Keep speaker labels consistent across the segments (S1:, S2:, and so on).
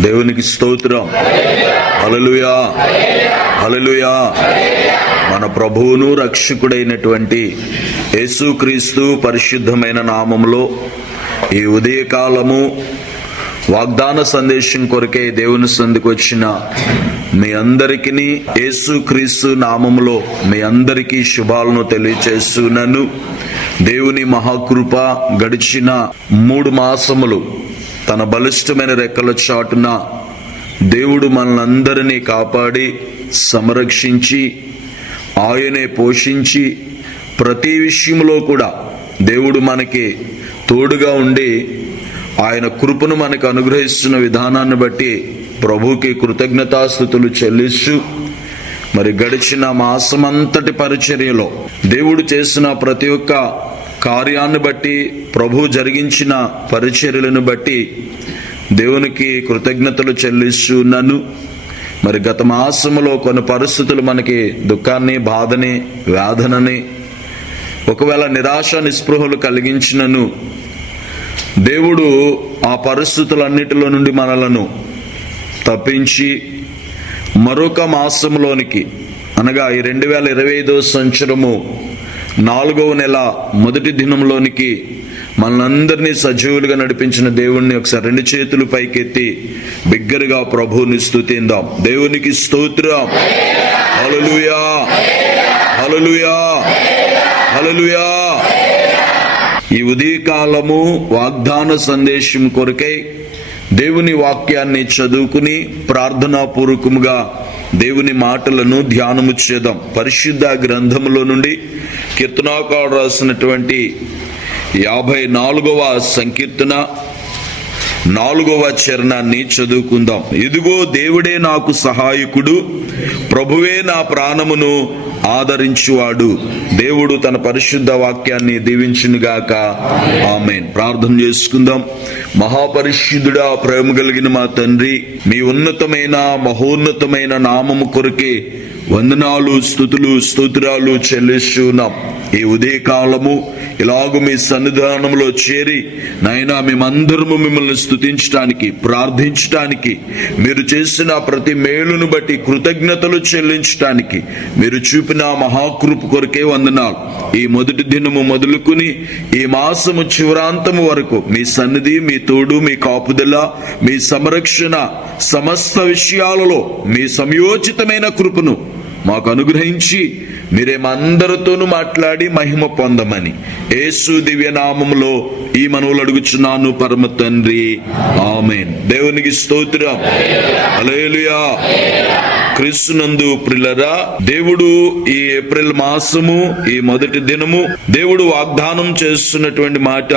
S1: దేవునికి స్తోత్రం. అలలుయా అలలుయా మన ప్రభువును రక్షకుడైనటువంటి యేసుక్రీస్తు పరిశుద్ధమైన నామములో ఈ ఉదయకాలము వాగ్దాన సందేశం కొరకే దేవుని సందుకు వచ్చిన మీ అందరికీ యేసుక్రీస్తు నామములో మీ అందరికీ శుభాలను తెలియచేస్తున్నాను. దేవుని మహాకృప గడిచిన మూడు మాసములు తన బలిష్టమైన రెక్కల చాటున దేవుడు మనలందరినీ కాపాడి సంరక్షించి ఆయనే పోషించి ప్రతి విషయంలో కూడా దేవుడు మనకి తోడుగా ఉండి ఆయన కృపను మనకు అనుగ్రహిస్తున్న విధానాన్ని బట్టి ప్రభుకి కృతజ్ఞతాస్థుతులు చెల్లిస్తూ మరి గడిచిన మాసమంతటి పరిచర్యలో దేవుడు చేసిన ప్రతి ఒక్క కార్యాన్ని బట్టి ప్రభు జరిగించిన పరిచర్యలను బట్టి దేవునికి కృతజ్ఞతలు చెల్లిస్తున్నాను మరి గత మాసంలో కొన్ని పరిస్థితులు మనకి దుఃఖాన్ని బాధని వేదనని ఒకవేళ నిరాశ నిస్పృహలు కలిగించినను. దేవుడు ఆ పరిస్థితులన్నిటిలో నుండి మనలను తప్పించి మరొక మాసంలోనికి అనగా ఈ రెండు వేల ఇరవై ఐదో సంవత్సరము నాలుగవ నెల మొదటి దినంలోనికి మనందరినీ సజీవులుగా నడిపించిన దేవుణ్ణి ఒకసారి రెండు చేతులు పైకెత్తి బిగ్గరగా ప్రభువుని స్థుతిందాం. దేవునికి స్తోత్రం. హలలుయా హలలుయా హలలుయా ఈ ఉదయకాలము వాగ్దాన సందేశం కొరకై దేవుని వాక్యాన్ని చదువుకుని ప్రార్థనాపూర్వకముగా దేవుని మాటలను ధ్యానము చేద్దాం. పరిశుద్ధ గ్రంథములో నుండి కీర్తనాకాడు రాసినటువంటి యాభై నాలుగవ సంకీర్తన. నాలుగవ చరణాన్ని చదువుకుందాం. ఇదిగో దేవుడే నాకు సహాయకుడు ప్రభువే నా ప్రాణమును ఆదరించువాడు. దేవుడు తన పరిశుద్ధ వాక్యాన్ని దీవించునుగాక. ఆమెన్. ప్రార్థన చేసుకుందాం. మహాపరిశుద్ధుడా ప్రేమ కలిగిన మా తండ్రి మీ ఉన్నతమైన మహోన్నతమైన నామము కొరకే వందనాలు స్థుతులు స్తోత్రాలు చెల్లిస్తున్నాం. ఈ ఉదయకాలము ఇలాగ మీ సన్నిధానంలో చేరి నైనా మేమందరము మిమ్మల్ని స్థుతించడానికి ప్రార్థించడానికి మీరు చేసిన ప్రతి మేలును బట్టి కృతజ్ఞతలు చెల్లించడానికి మీరు చూపిన మహాకృప కొరకే వందనాలు. ఈ మొదటి దినము మొదలుకుని ఈ మాసము చివరాంతము వరకు మీ సన్నిధి మీ తోడు మీ కాపుదల మీ సంరక్షణ సమస్త విషయాలలో మీ సంయోచితమైన కృపను మాకు అనుగ్రహించి మీరేమందరితోనూ మాట్లాడి మహిమ పొందమని యేసు దివ్య నామములో ఈ మనవులు అడుగుచున్నాను పరమ తండ్రి. ఆమెన్. దేవునికి స్తోత్రం. అలేలుయా క్రీస్తునందు ప్రిలరా దేవుడు ఈ ఏప్రిల్ మాసము ఈ మొదటి దినము దేవుడు వాగ్దానం చేస్తున్నటువంటి మాట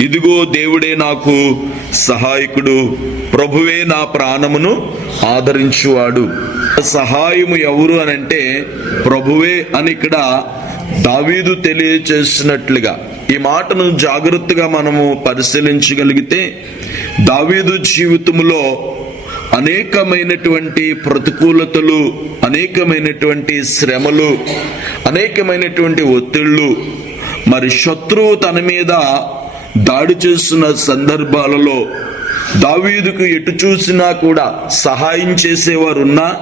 S1: ఇదిగో దేవుడే నాకు సహాయకుడు ప్రభువే నా ప్రాణమును ఆదరించువాడు. సహాయము ఎవరు అని అంటే ప్రభువే అని ఇక్కడ దావీదు తెలియచేసినట్లుగా. ఈ మాటను జాగ్రత్తగా మనము పరిశీలించగలిగితే దావీదు జీవితంలో అనేకమైనటువంటి ప్రతికూలతలు అనేకమైనటువంటి శ్రమలు అనేకమైనటువంటి ఒత్తిళ్ళు మరి శత్రువు తన మీద దాడి చేస్తున్న సందర్భాలలో దావీదుకు ఎటు చూసినా కూడా సహాయం చేసేవారున్నా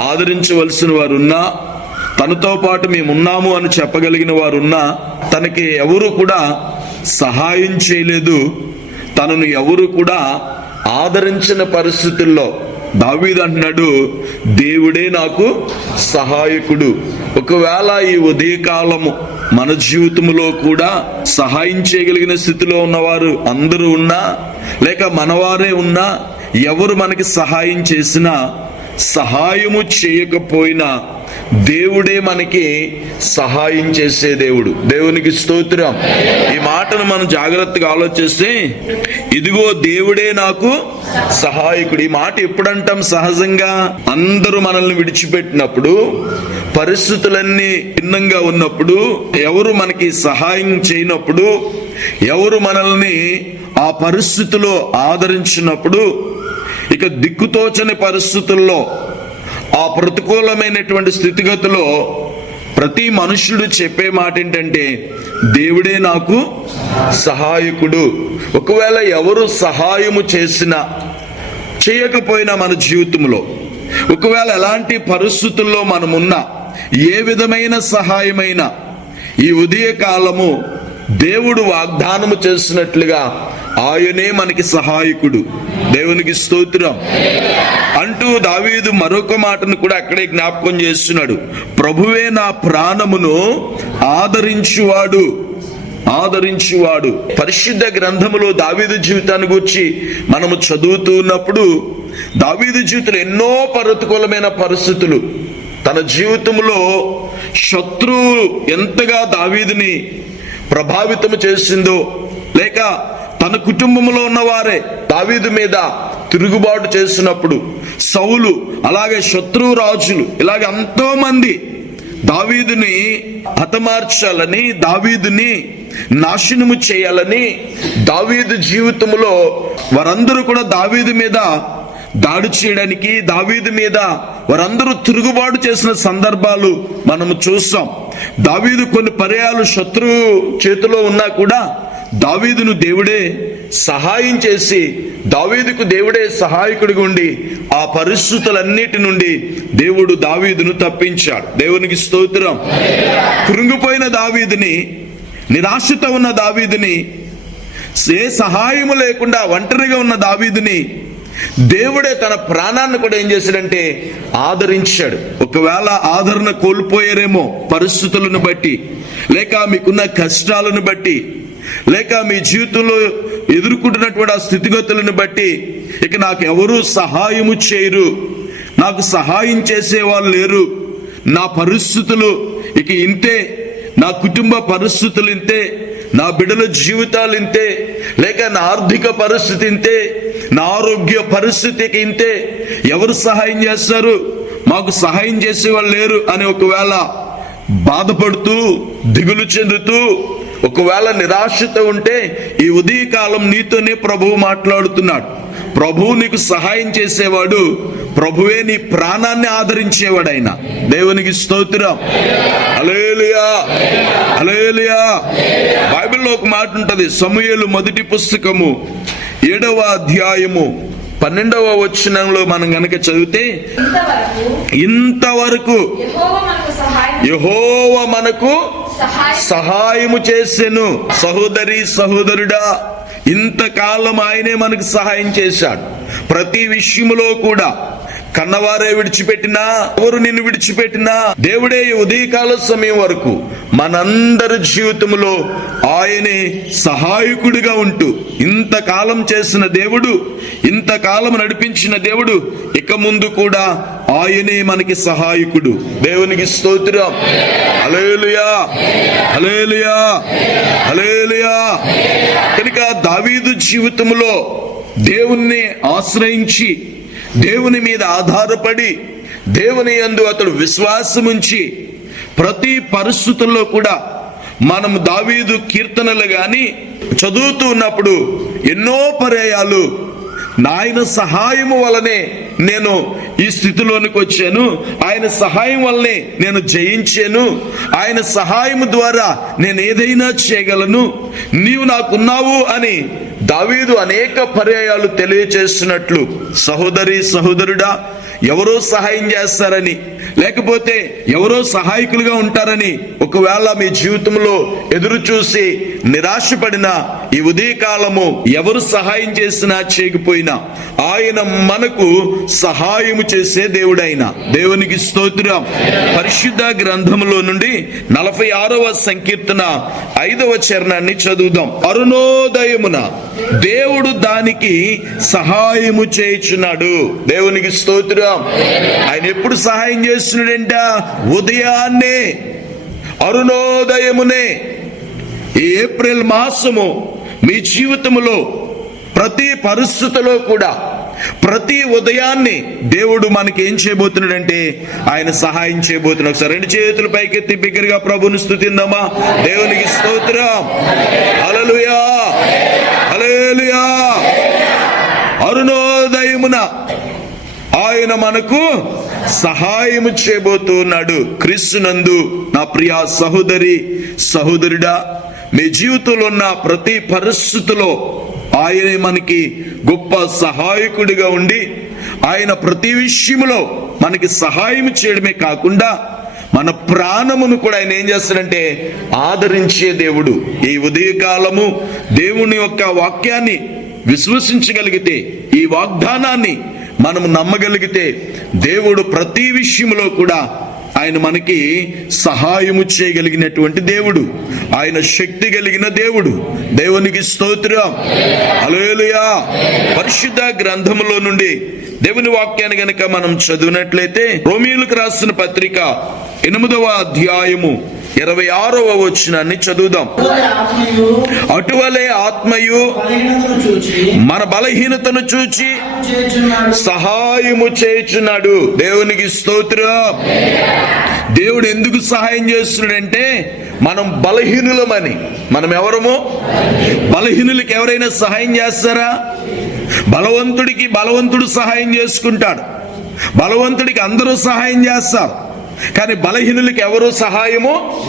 S1: ఆదరించవలసిన వారున్నా తనతో పాటు మేమున్నాము అని చెప్పగలిగిన వారున్నా తనకి ఎవరు కూడా సహాయం చేయలేదు. తనను ఎవరు కూడా ఆదరించిన పరిస్థితుల్లో దావీదు దేవుడే నాకు సహాయకుడు. ఒకవేళ ఈ ఉదయకాలము మన జీవితంలో కూడా సహాయం చేయగలిగిన స్థితిలో ఉన్నవారు అందరూ ఉన్నా లేక మనవారే ఉన్నా ఎవరు మనకి సహాయం చేసినా సహాయము చేయకపోయినా దేవుడే మనకి సహాయం చేసే దేవుడు. దేవునికి స్తోత్రం. ఈ మాటను మనం జాగ్రత్తగా ఆలోచిస్తే ఇదిగో దేవుడే నాకు సహాయకుడు. ఈ మాట ఎప్పుడంటాం సహజంగా? అందరూ మనల్ని విడిచిపెట్టినప్పుడు పరిస్థితులన్నీ భిన్నంగా ఉన్నప్పుడు ఎవరు మనకి సహాయం చేయనప్పుడు ఎవరు మనల్ని ఆ పరిస్థితిలో ఆదరించినప్పుడు ఇక దిక్కుతోచని పరిస్థితుల్లో ఆ ప్రతికూలమైనటువంటి స్థితిగతిలో ప్రతి మనుష్యుడు చెప్పే మాట ఏంటంటే దేవుడే నాకు సహాయకుడు. ఒకవేళ ఎవరు సహాయము చేసినా చేయకపోయినా మన జీవితంలో ఒకవేళ ఎలాంటి పరిస్థితుల్లో మనమున్నా ఏ విధమైన సహాయమైనా ఈ ఉదయ కాలము దేవుడు వాగ్దానము చేసినట్లుగా ఆయనే మనకి సహాయకుడు. దేవునికి స్తోత్రం. అంటూ దావీదు మరొక మాటను కూడా అక్కడే జ్ఞాపకం చేస్తున్నాడు. ప్రభువే నా ప్రాణమును ఆదరించువాడు. ఆదరించువాడు. పరిశుద్ధ గ్రంథములో దావీదు జీవితాన్ని గురించి మనము చదువుతూ ఉన్నప్పుడు దావీదు జీవితంలో ఎన్నో ప్రతికూలమైన పరిస్థితులు. తన జీవితంలో శత్రువు ఎంతగా దావీదుని ప్రభావితం చేసిందో లేక తన కుటుంబంలో ఉన్నవారే దావీదు మీద తిరుగుబాటు చేసినప్పుడు సౌలు అలాగే శత్రువు రాజులు ఇలాగ ఎంతో మంది దావీదుని హతమార్చాలని దావీదుని నాశనము చేయాలని దావీదు జీవితంలో వారందరూ కూడా దావీదు మీద దాడి చేయడానికి దావీదు మీద వారందరూ తిరుగుబాటు చేసిన సందర్భాలు మనము చూస్తాం. దావీదు కొన్ని పర్యాలు శత్రువు చేతిలో ఉన్నా కూడా దావీదును దేవుడే సహాయం చేసి దావీదుకు దేవుడే సహాయకుడిగా ఉండి ఆ పరిస్థితులన్నిటి నుండి దేవుడు దావీదును తప్పించాడు. దేవునికి స్తోత్రం. కృంగిపోయిన దావీదిని నిరాశతో ఉన్న దావీదుని ఏ సహాయము లేకుండా ఒంటరిగా ఉన్న దావీదుని దేవుడే తన ప్రాణాన్ని కూడా ఏం చేశాడంటే ఆదరించాడు. ఒకవేళ ఆదరణ కోల్పోయారేమో పరిస్థితులను బట్టి లేక మీకున్న కష్టాలను బట్టి లేక మీ జీవితంలో ఎదుర్కొంటున్నటువంటి ఆ స్థితిగతులను బట్టి ఇక నాకు ఎవరు సహాయము చేయరు. నాకు సహాయం చేసేవాళ్ళు లేరు. నా పరిస్థితులు ఇక ఇంతే. నా కుటుంబ పరిస్థితులు ఇంతే. నా బిడ్డల జీవితాలు ఇంతే. లేక నా ఆర్థిక పరిస్థితి ఇంతే. నా ఆరోగ్య పరిస్థితికి ఇంతే. ఎవరు సహాయం చేస్తారు? మాకు సహాయం చేసే వాళ్ళు లేరు అని ఒకవేళ బాధపడుతూ దిగులు చెందుతూ ఒకవేళ నిరాశతో ఉంటే ఈ ఉదయకాలం నీతోనే ప్రభువు మాట్లాడుతున్నాడు. ప్రభువు నీకు సహాయం చేసేవాడు. ప్రభువే నీ ప్రాణాన్ని ఆదరించేవాడు ఆయన దేవునికి స్తోత్రం. అలేలుయా అలేలుయా బైబిల్లో ఒక మాట ఉంటది. సమయలు మొదటి పుస్తకము ఏడవ అధ్యాయము పన్నెండవ వచనంలో మనం గనక చదివితే
S2: ఇంతవరకు యెహోవా మనకు
S1: సహాయము చేసెను. సహోదరి సహోదరుడా ఇంతకాలం ఆయనే మనకు సహాయం చేశాడు. ప్రతి విషయములో కూడా కన్నవారే విడిచిపెట్టినా ఎవరు నిన్ను విడిచిపెట్టినా దేవుడే ఉదయకాల సమయం వరకు మనందరి జీవితంలో ఆయనే సహాయకుడిగా ఉంటూ ఇంతకాలం చేసిన దేవుడు ఇంతకాలం నడిపించిన దేవుడు ఇక ముందు కూడా ఆయనే మనకి సహాయకుడు. దేవునికి స్తోత్రం. అలేలుయా అలేలుయా అలేలుయా కనుక దావీదు జీవితంలో దేవుణ్ణి ఆశ్రయించి దేవుని మీద ఆధారపడి దేవుని యందు అతడు విశ్వాసముంచి ప్రతి పరిస్థితుల్లో కూడా మనం దావీదు కీర్తనలు కానీ చదువుతూ ఉన్నప్పుడు ఎన్నో పర్యాయాలు నాయన సహాయము వలనే నేను ఈ స్థితిలోనికి వచ్చాను. ఆయన సహాయం వల్లనే నేను జయించాను. ఆయన సహాయం ద్వారా నేను ఏదైనా చేయగలను. నీవు నాకున్నావు అని దావీదు అనేక పర్యాయాలు తెలియచేస్తున్నట్లు సహోదరి సహోదరుడా ఎవరో సహాయం చేస్తారని లేకపోతే ఎవరో సహాయకులుగా ఉంటారని ఒకవేళ మీ జీవితంలో ఎదురు చూసి నిరాశపడిన ఈ ఉదయకాలము ఎవరు సహాయం చేసినా చేయకపోయినా ఆయన మనకు సహాయము చేసే దేవుడైన దేవునికి స్తోత్రం. పరిశుద్ధ గ్రంథములో నుండి నలభై ఆరవ సంకీర్తన ఐదవ చరణాన్ని చదువుదాం. అరుణోదయమున దేవుడు దానికి సహాయము చేయుచున్నాడు. దేవునికి స్తోత్రం. ఆయన ఎప్పుడు సహాయం చేస్తున్నాడంట. ఉదయాన్నే అరుణోదయమునే. ఈ ఏప్రిల్ మాసము మీ జీవితములో ప్రతి పరిస్థితిలో కూడా ప్రతి ఉదయాన్ని దేవుడు మనకి ఏం చేయబోతున్నాడంటే ఆయన సహాయం చేయబోతున్నాడు. ఒకసారి రెండు చేతులు పైకెత్తి బిగ్గరగా ప్రభుని స్థుతిందమ్మా దేవునికి స్తోత్రం. అలలుయా హల్లెలూయా. అరుణోదయమున ఆయన మనకు సహాయము చేయబోతున్నాడు క్రీస్తునందు నా ప్రియ సహోదరి సహోదరుడా మీ జీవితంలో ఉన్న ప్రతి పరిస్థితిలో ఆయనే మనకి గొప్ప సహాయకుడిగా ఉండి ఆయన ప్రతి విషయంలో మనకి సహాయం చేయడమే కాకుండా మన ప్రాణమును కూడా ఆయన ఏం చేస్తాడంటే ఆదరించే దేవుడు. ఈ ఉదయకాలము దేవుని యొక్క వాక్యాన్ని విశ్వసించగలిగితే ఈ వాగ్దానాన్ని మనము నమ్మగలిగితే దేవుడు ప్రతి విషయంలో కూడా ఆయన మనకి సహాయము చేయగలిగినటువంటి దేవుడు. ఆయన శక్తి కలిగిన దేవుడు. దేవునికి స్తోత్రం. హల్లెలూయా. పరిశుద్ధ గ్రంథములో నుండి దేవుని వాక్యాన్ని గనక మనం చదివినట్లయితే రోమిలకు రాసిన పత్రిక ఎనిమిదవ అధ్యాయము ఇరవై ఆరవ వచనాన్ని చదువుదాం.
S3: అటువలే ఆత్మయు
S1: మన బలహీనతను చూచి సహాయము చేయుచున్నాడు. దేవునికి స్తోత్రం. దేవుడు ఎందుకు సహాయం చేస్తున్నాడంటే మనం బలహీనులమని. మనం ఎవరము? బలహీనులకి ఎవరైనా సహాయం చేస్తారా? బలవంతుడికి బలవంతుడు సహాయం చేసుకుంటాడు. బలవంతుడికి అందరూ సహాయం చేస్తారు. కానీ బలహీనులకి ఎవరు సహాయము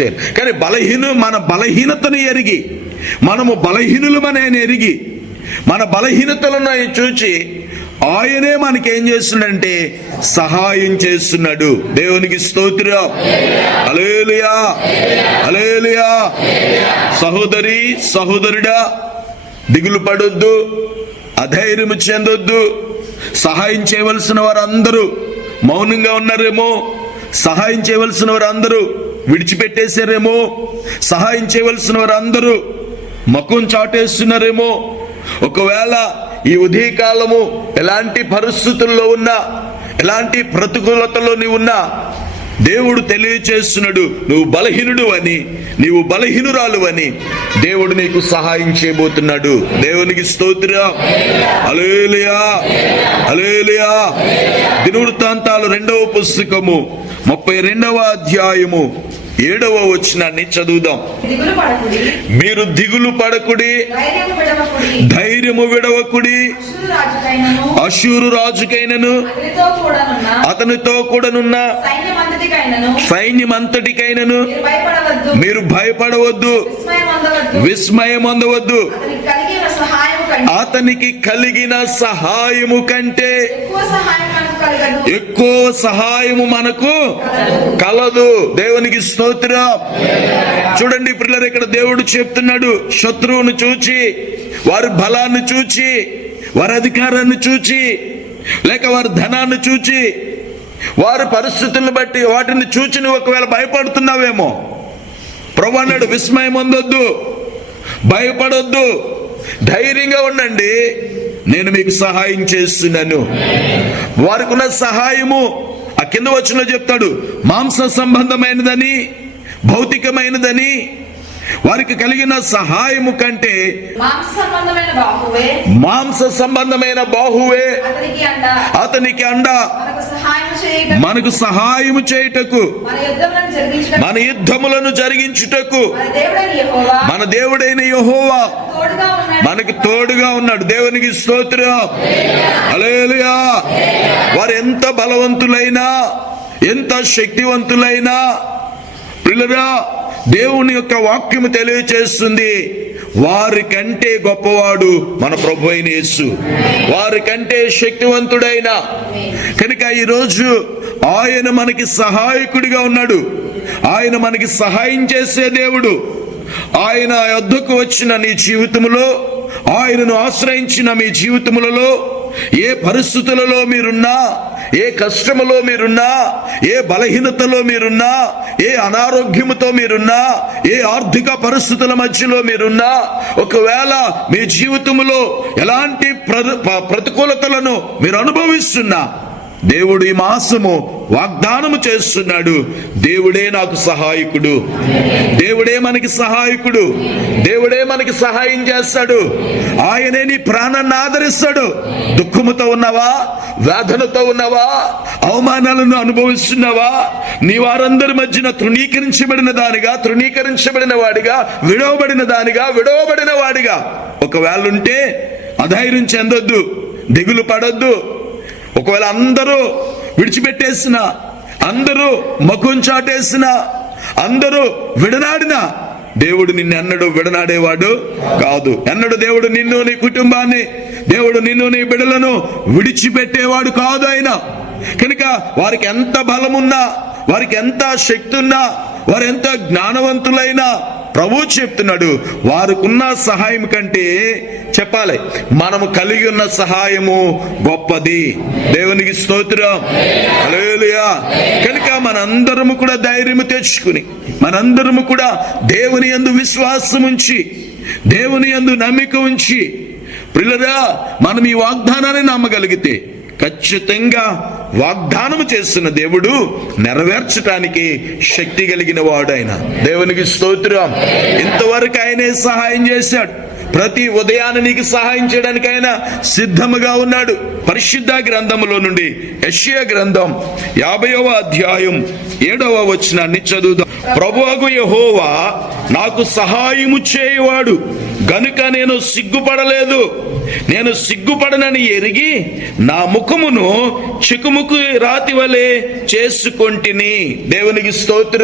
S1: చేయరు. కానీ బలహీను మన బలహీనతను ఎరిగి మనము బలహీనులమని ఆయన ఎరిగి మన బలహీనతలను ఆయన చూచి ఆయనే మనకేం చేస్తున్నాడంటే సహాయం చేస్తున్నాడు. దేవునికి స్తోత్రం. అలేలుయా అలేలుయా సహోదరి సహోదరుడా దిగులు పడొద్దు అధైర్యము చెందొద్దు. సహాయం చేయవలసిన వారందరూ మౌనంగా ఉన్నారేమో. సహాయం చేయవలసిన వారందరూ విడిచిపెట్టేశారేమో సహాయం చేయవలసిన వారందరూ మకం చాటేస్తున్నారేమో. ఒకవేళ ఈ ఉదయకాలము ఎలాంటి పరిస్థితుల్లో ఉన్నా ఎలాంటి ప్రతికూలతలో నీవు ఉన్నా దేవుడు తెలియచేస్తున్నాడు నువ్వు బలహీనుడు అని నీవు బలహీనురాలు అని దేవుడు నీకు సహాయం చేయబోతున్నాడు. దేవునికి స్తోత్రం. అలేలియా అలేలియా దినవృత్తాంతాలు రెండవ పుస్తకము. ముప్పై రెండవ అధ్యాయము ఏడవ వచనాన్ని చదువుదాం. మీరు దిగులు పడకుడి ధైర్యము విడవకుడి. అశూరు రాజుకైనను
S2: అతనితో కూడానున్న సైన్యమంతటికైనను మీరు భయపడవద్దు. విస్మయం అందవద్దు అతనికి కలిగిన
S1: సహాయము కంటే
S2: ఎక్కువ
S1: సహాయము మనకు కలదు. దేవునికి స్తోత్రం. చూడండి పిల్లలు ఇక్కడ దేవుడు చెప్తున్నాడు. శత్రువును చూచి వారి బలాన్ని చూచి వారి అధికారాన్ని చూచి లేక వారి ధనాన్ని చూచి వారి పరిస్థితులను బట్టి వాటిని చూచి నువ్వు ఒకవేళ భయపడుతున్నావేమో. ప్రభు అన్నాడు విస్మయం అందొద్దు. భయపడొద్దు. ధైర్యంగా ఉండండి. నేను మీకు సహాయం చేస్తున్నాను. వారికి ఉన్న సహాయము ఆ కింద వచ్చిన చెప్తాడు. మాంస సంబంధమైనదని భౌతికమైనదని వారికి కలిగిన సహాయము కంటే
S2: మాంస సంబంధమైన బాహువే. అతనికి
S1: అండ.
S2: మనకు
S1: సహాయము చేయుటకు.
S2: మన యుద్ధములను
S1: జరిగించుటకు.
S2: మన దేవుడైన యెహోవా.
S1: మనకు తోడుగా ఉన్నాడు. దేవునికి స్తోత్రం. వారు ఎంత బలవంతులైనా ఎంత శక్తివంతులైనా. పిల్లరా దేవుని యొక్క వాక్యము తెలియచేస్తుంది. వారి కంటే గొప్పవాడు మన ప్రభు అయిన యేసు. వారి కంటే శక్తివంతుడైన. కనుక ఈరోజు ఆయన మనకి సహాయకుడిగా ఉన్నాడు. ఆయన మనకి సహాయం చేసే దేవుడు. ఆయన యొద్దకు వచ్చిన నీ జీవితములో ఆయనను ఆశ్రయించిన మీ జీవితములలో ఏ పరిస్థితులలో మీరున్నా ఏ కష్టములో మీరున్నా ఏ బలహీనతలో మీరున్నా ఏ అనారోగ్యముతో మీరున్నా ఏ ఆర్థిక పరిస్థితుల మధ్యలో మీరున్నా ఒకవేళ మీ జీవితంలో ఎలాంటి ప్ర- ప- ప్రతికూలతలను మీరు అనుభవిస్తున్నా దేవుడు ఈ మాసము వాగ్దానము చేస్తున్నాడు. దేవుడే నాకు సహాయకుడు. దేవుడే మనకి సహాయకుడు. దేవుడే మనకి సహాయం చేస్తాడు. ఆయనే నీ ప్రాణాన్ని ఆదరిస్తాడు. దుఃఖముతో ఉన్నావా? వేదనతో ఉన్నావా? అవమానాలను అనుభవిస్తున్నావా? నీ వారందరి మధ్యన తృణీకరించబడిన దానిగా తృణీకరించబడిన వాడిగా విడవబడిన దానిగా విడవబడిన వాడిగా. ఒకవేళ ఉంటే అధైర్యం చెందొద్దు. దిగులు పడొద్దు. ఒకవేళ అందరూ విడిచిపెట్టేసిన అందరూ మకుం చాటేసిన అందరూ విడనాడిన దేవుడు నిన్ను ఎన్నడూ విడనాడేవాడు కాదు. ఎన్నడు దేవుడు నిన్ను నీ కుటుంబాన్ని దేవుడు నిన్ను నీ బిడలను విడిచిపెట్టేవాడు కాదు ఆయన. కనుక వారికి ఎంత బలమున్నా వారికి ఎంత శక్తి ఉన్నా వారు ఎంత జ్ఞానవంతులైనా ప్రభు చెప్తున్నాడు వారికున్న సహాయం కంటే చెప్పాలి మనము కలిగి ఉన్న సహాయము గొప్పది. దేవునికి స్తోత్రం. హల్లెలూయా. కనుక మనందరము కూడా ధైర్యము తెచ్చుకుని మనందరము కూడా దేవుని యందు విశ్వాసం ఉంచి దేవుని యందు నమ్మిక ఉంచి ప్రిల్లరా మనం ఈ వాగ్దానాన్ని నమ్మగలిగితే ఖచ్చితంగా వాగ్దానం చేస్తున్న దేవుడు నెరవేర్చడానికి శక్తి కలిగిన వాడు ఆయన దేవునికి స్తోత్రం. ఇంతవరకు ఆయనే సహాయం చేశాడు. ప్రతి ఉదయాన్ని నీకు సహాయం చేయడానికి ఆయన సిద్ధముగా ఉన్నాడు. పరిశుద్ధ గ్రంథములో నుండి యషియా గ్రంథం యాభైవ అధ్యాయం ఏడవ వచనాన్ని చదువుదాం. ప్రభువగు యహోవా నాకు సహాయము చేయవాడు. గనుక నేను సిగ్గుపడలేదు నేను సిగ్గుపడనని ఎరిగి నా ముఖమును చికుముకు రాతి వలె చేసుకొంటిని. దేవునికి స్తోత్ర.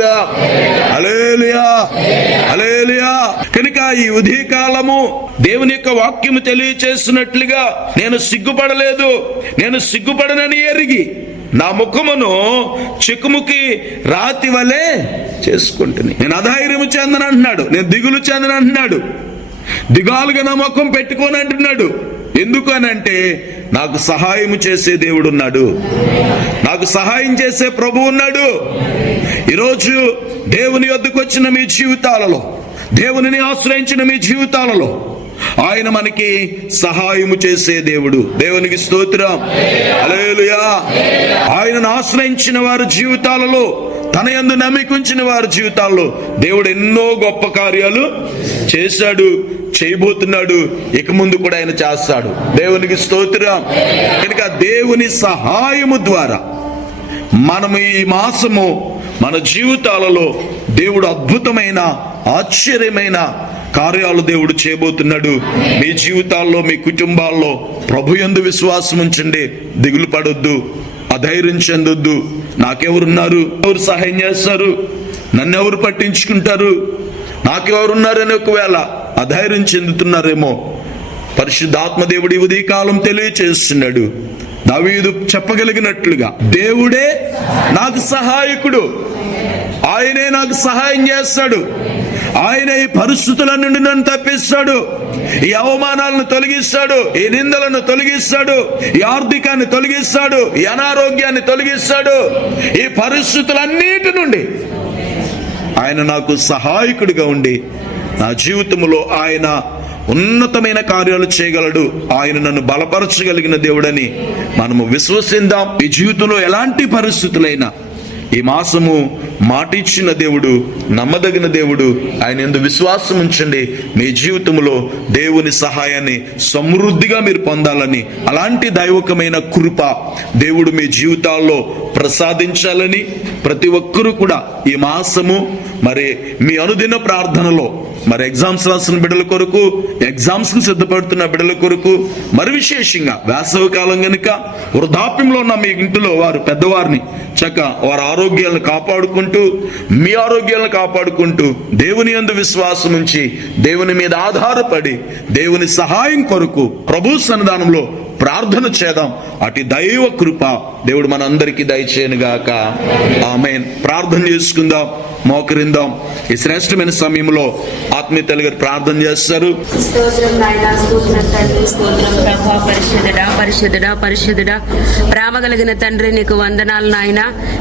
S1: అలేలియా అలేలియా కనుక ఈ ఉదయకాలము దేవుని యొక్క వాక్యము తెలియచేస్తున్నట్లుగా నేను సిగ్గుపడలేదు నేను సిగ్గుపడనని ఎరిగి నా ముఖమును చిక్కుముకి రాతి వలె చేసుకుంటుంది నేను అధైర్యము చెందనంటున్నాడు నేను దిగులు చెందను అంటున్నాడు దిగాలుగా నా ముఖం పెట్టుకోని అంటున్నాడు. ఎందుకనంటే నాకు సహాయం చేసే దేవుడు ఉన్నాడు. నాకు సహాయం చేసే ప్రభు ఉన్నాడు. ఈరోజు దేవుని వద్దకు వచ్చిన మీ జీవితాలలో దేవునిని ఆశ్రయించిన మీ జీవితాలలో ఆయన మనకి సహాయము చేసే దేవుడు. దేవునికి స్తోత్రం. అలేలుయా ఆయనను ఆశ్రయించిన వారి జీవితాలలో తన యందు నమ్మికుంచిన వారి జీవితాల్లో దేవుడు ఎన్నో గొప్ప కార్యాలు చేశాడు చేయబోతున్నాడు. ఇక ముందు కూడా ఆయన చేస్తాడు. దేవునికి స్తోత్రం. కనుక దేవుని సహాయము ద్వారా మనము ఈ మాసము మన జీవితాలలో దేవుడు అద్భుతమైన ఆశ్చర్యమైన కార్యాలు దేవుడు చేయబోతున్నాడు. మీ జీవితాల్లో మీ కుటుంబాల్లో ప్రభు యందు విశ్వాసం ఉంచండి. దిగులు పడొద్దు. అధైర్యం చెందొద్దు. నాకెవరున్నారు? ఎవరు సహాయం చేస్తారు? నన్ను ఎవరు పట్టించుకుంటారు? నాకెవరున్నారని ఒకవేళ అధైర్యం చెందుతున్నారేమో పరిశుద్ధాత్మ దేవుడి ఉదయకాలం తెలియచేస్తున్నాడు. దవీదు చెప్పగలిగినట్లుగా దేవుడే నాకు సహాయకుడు. ఆయనే నాకు సహాయం చేస్తాడు. ఆయన ఈ పరిస్థితుల నుండి నన్ను తప్పిస్తాడు. ఈ అవమానాలను తొలగిస్తాడు. ఈ నిందలను తొలగిస్తాడు. ఈ ఆర్థికాన్ని తొలగిస్తాడు. ఈ అనారోగ్యాన్ని తొలగిస్తాడు. ఈ పరిస్థితులన్నిటి నుండి ఆయన నాకు సహాయకుడిగా ఉండి నా జీవితంలో ఆయన ఉన్నతమైన కార్యాలు చేయగలడు. ఆయన నన్ను బలపరచగలిగిన దేవుడని మనము విశ్వసిద్దాం. ఈ జీవితంలో ఎలాంటి పరిస్థితులైనా ఈ మాసము మాటిచ్చిన దేవుడు నమ్మదగిన దేవుడు ఆయన ఎందు విశ్వాసం ఉంచండి. మీ జీవితంలో దేవుని సహాయాన్ని సమృద్ధిగా మీరు పొందాలని అలాంటి దైవకమైన కృప దేవుడు మీ జీవితాల్లో ప్రసాదించాలని ప్రతి ఒక్కరూ కూడా ఈ మాసము మరి మీ అనుదిన ప్రార్థనలో మరి ఎగ్జామ్స్ రాసిన బిడ్డల కొరకు ఎగ్జామ్స్కి సిద్ధపడుతున్న బిడ్డల కొరకు మరి విశేషంగా వేసవి కాలం కనుక వృద్ధాప్యంలో ఉన్న మీ ఇంటిలో వారు పెద్దవారిని చక్క వారి ఆరోగ్యాలను కాపాడుకుంటూ మీ ఆరోగ్యాలను కాపాడుకుంటూ దేవుని యందు విశ్వాసం ఉంచి దేవుని మీద ఆధారపడి దేవుని సహాయం కొరకు ప్రభు సన్నిధానంలో ప్రార్థన చేద్దాం. అటు దైవ కృప దేవుడు మనందరికీ దయచేయనుగాక. ఆమె ప్రార్థన చేసుకుందాం. మోకరిందాం. ఈ శ్రేష్టమైన సమయంలో ఆత్మీయ తెలుగు ప్రార్థన చేస్తారు.
S4: పరిశుద్ధుడా పరిశుద్ధుడా పరిశుద్ధుడా ప్రేమ కలిగిన తండ్రి నీకు వందనాలు నాయన.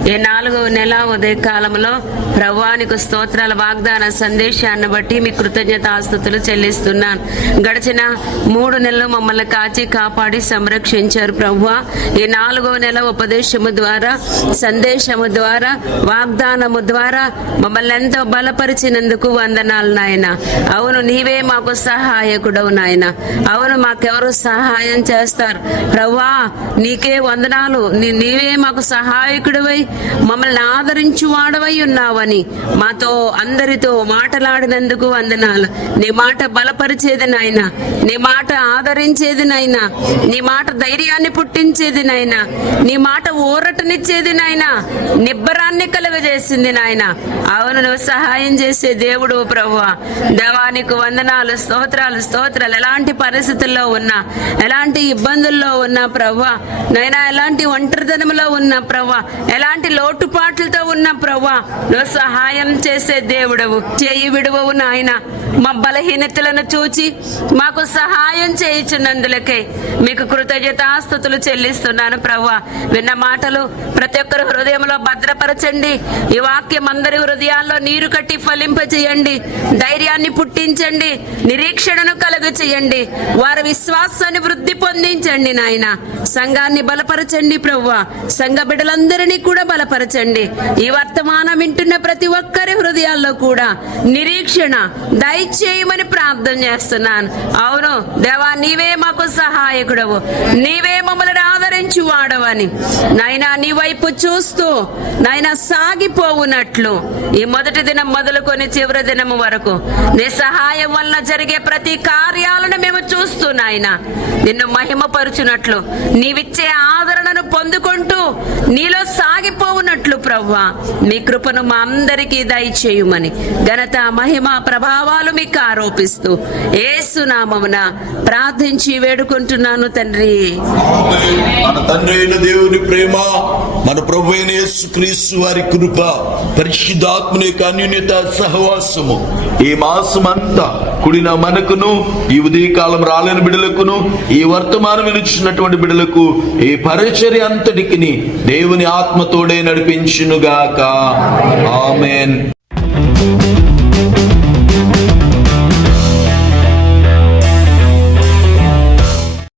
S4: ఏ నాలుగవ నెల ఉదయ కాలంలో ప్రభా నీకు స్తోత్రాల వాగ్దాన సందేశాన్ని బట్టి మీ కృతజ్ఞత ఆస్తుతులు చెల్లిస్తున్నాను. గడిచిన మూడు నెలలు మమ్మల్ని కాచి కాపాడి సంరక్షించారు ప్రభా. ఈ నాలుగవ నెల ఉపదేశము ద్వారా సందేశము ద్వారా వాగ్దానము ద్వారా మమ్మల్ని ఎంతో బలపరిచినందుకు వందనాలు నాయన. అవును నీవే మాకు సహాయకుడవు నాయన. అవును మాకెవరు సహాయం చేస్తారు? ప్రభా నీకే వందనాలు. నీ- నీవే మాకు సహాయకుడివై మమ్మల్ని ఆదరించు వాడవై ఉన్నావని మాతో అందరితో మాటలాడినందుకు వందనాలు. నీ మాట బలపరిచేది నాయన. నీ మాట ఆదరించేది నాయన. నీ మాట ధైర్యాన్ని పుట్టించేది నాయన. నీ మాట ఊరటనిచ్చేది నాయన. నిబ్బరాన్ని కలుగజేసింది నాయన. అవును నువ్వు సహాయం చేసే దేవుడు ప్రభు దేవానికి వందనాలు స్తోత్రాలు స్తోత్రాలు. ఎలాంటి పరిస్థితుల్లో ఉన్నా ఎలాంటి ఇబ్బందుల్లో ఉన్నా ప్రభు నైనా ఎలాంటి ఒంటరితనంలో ఉన్న ప్రభు ఎలాంటి లోటుపాట్లతో ఉన్న ప్రభు నువ్వు సహాయం చేసే దేవుడవు. చేయి విడువవు నాయన. మా బలహీనతలను చూచి మాకు సహాయం చేయించున్నందులకే మీకు కృతజ్ఞతాస్థుతులు చెల్లిస్తున్నాను ప్రవ్వా. విన్న మాటలు ప్రతి ఒక్కరి హృదయంలో భద్రపరచండి. ఈ వాక్యం అందరి హృదయాల్లో నీరు కట్టి ఫలింపజేయండి. ధైర్యాన్ని పుట్టించండి. నిరీక్షణను కలుగ చేయండి వారి విశ్వాసాన్ని వృద్ధి పొందించండి నాయన. సంఘాన్ని బలపరచండి ప్రవ్వా. సంఘ బిడ్డలందరినీ కూడా బలపరచండి. ఈ వర్తమానం వింటున్న ప్రతి ఒక్కరి హృదయాల్లో కూడా నిరీక్షణ దయచేయమని ప్రార్థన చేస్తున్నాను. అవును దేవా నీవే మాకు సహాయకుడు సహాయకుడవు నీవే మమ్మల్ని ఆదరించి వాడవని. నాయనా నీ వైపు చూస్తూ నాయన సాగిపోవునట్లు. ఈ మొదటి దినం మొదలుకొని చివరి దినము వరకు నీ సహాయం వల్ల జరిగే ప్రతి కార్యాలను మేము చూస్తూ నాయన నిన్ను మహిమపరుచునట్లు నీవిచ్చే ఆదరణను పొందుకుంటూ నీలో సాగిపో ప్రవ్వా మీ కృపను మా అందరికీ దయచేయుమని. ఘనత మహిమ ప్రభావాలు మీకు ఆరోపిస్తూ ఏసునామమున ప్రార్థించి వేడుకుంటున్నాను తండ్రి.
S1: మన తండ్రి అయిన దేవుని ప్రేమ మన ప్రభు అయిన యేసుక్రీస్తు వారి కృప పరిశుద్ధాత్మని యొక్క అన్యూన్యత సహవాసము ఈ మాసమంతా కుడిన మనకును ఈ ఉదయకాలం రాలేని బిడలకును ఈ వర్తమానం వినిచినటువంటి బిడలకు ఈ పరిచర్య అంతటికి దేవుని ఆత్మతోడే నడిపించునుగాక. ఆమెన్.